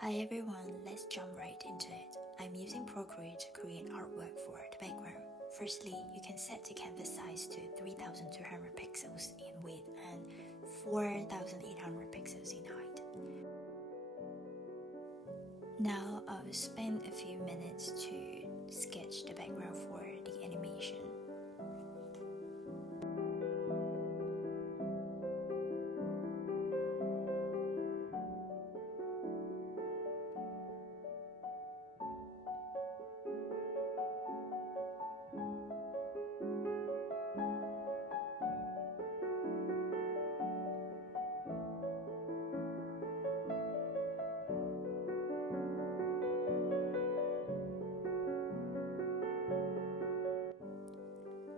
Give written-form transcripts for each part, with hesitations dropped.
Hi everyone, let's jump right into it. I'm using Procreate to create artwork for the background. Firstly, you can set the canvas size to 3200 pixels in width and 4800 pixels in height. Now I'll spend a few minutes to sketch the background for the animation.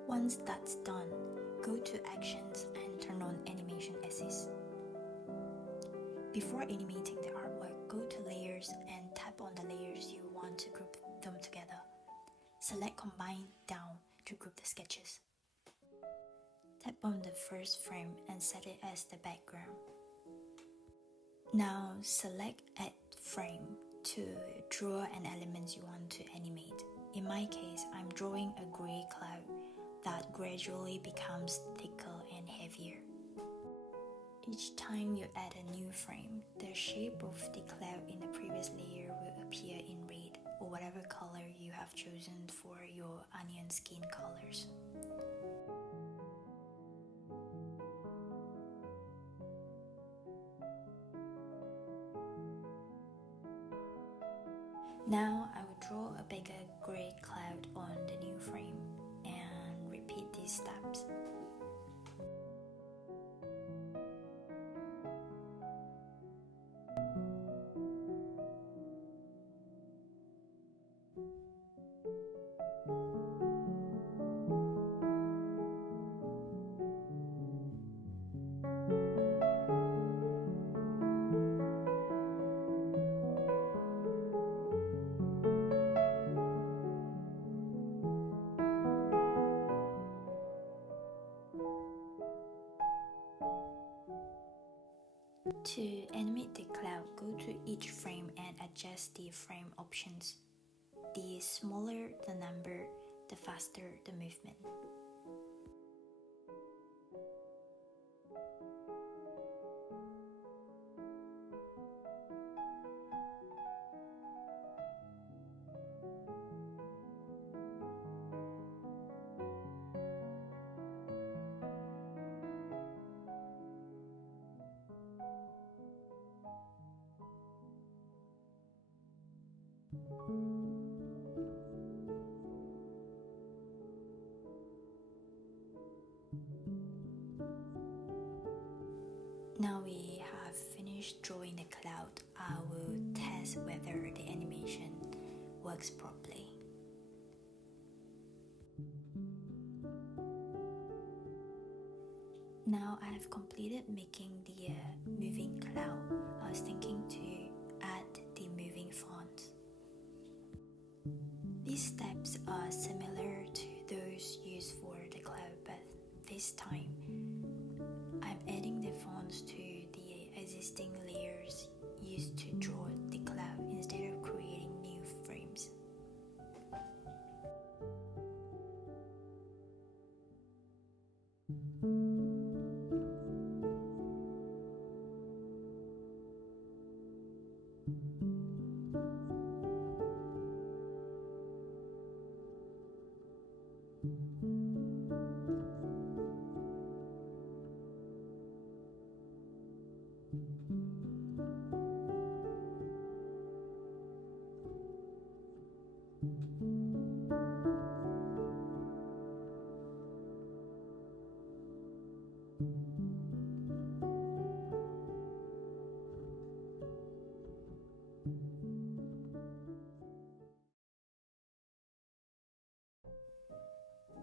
Once that's done, go to Actions and turn on Animation Assist. Before animating the artwork, go to Layers and tap on the layers you want to group them together. Select Combine down to group the sketches. Tap on the first frame and set it as the background. Now select Add Frame to draw an element you want to animate. In my case, I'm drawing a gray cloud that gradually becomes thicker and heavier. Each time you add a new frame, the shape of the cloud in the previous layer will appear in red or whatever color you have chosen for your onion skin colors. Now I will draw a bigger gray cloud on the new frame and repeat these steps. To animate the cloud, go to each frame and adjust the frame options. The smaller the number, the faster the movement. Now we have finished drawing the cloud. I will test whether the animation works properly. Now I have completed making the moving cloud. I was thinking to add the moving font. These steps are similar to those used for the cloud, but this time I'm adding the fonts to the existing layers used to draw the cloud instead of creating new frames.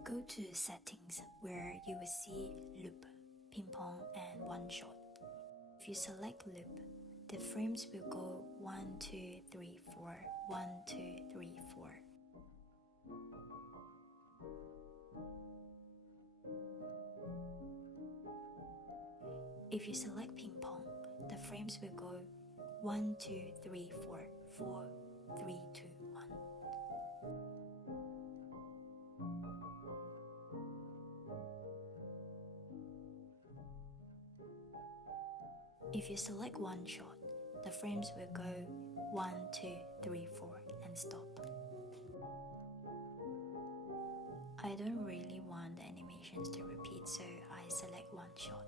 Go to Settings where you will see Loop, Ping-Pong and One Shot. If you select Loop, the frames will go 1, 2, 3, 4, 1, 2, 3, 4. If you select Ping-Pong, the frames will go 1, 2, 3, 4, 4, 3, 2, 1. If you select one shot, the frames will go 1, 2, 3, 4 and stop. I don't really want the animations to repeat, so I select one shot.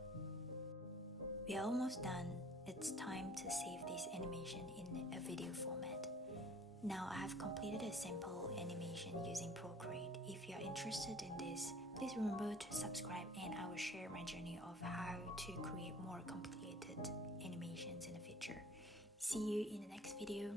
We are almost done. It's time to save this animation in a video format. Now I have completed a simple animation using Procreate. If you are interested in this, please remember to subscribe and I will share my journey of how to create more complicated animations in the future. See you in the next video.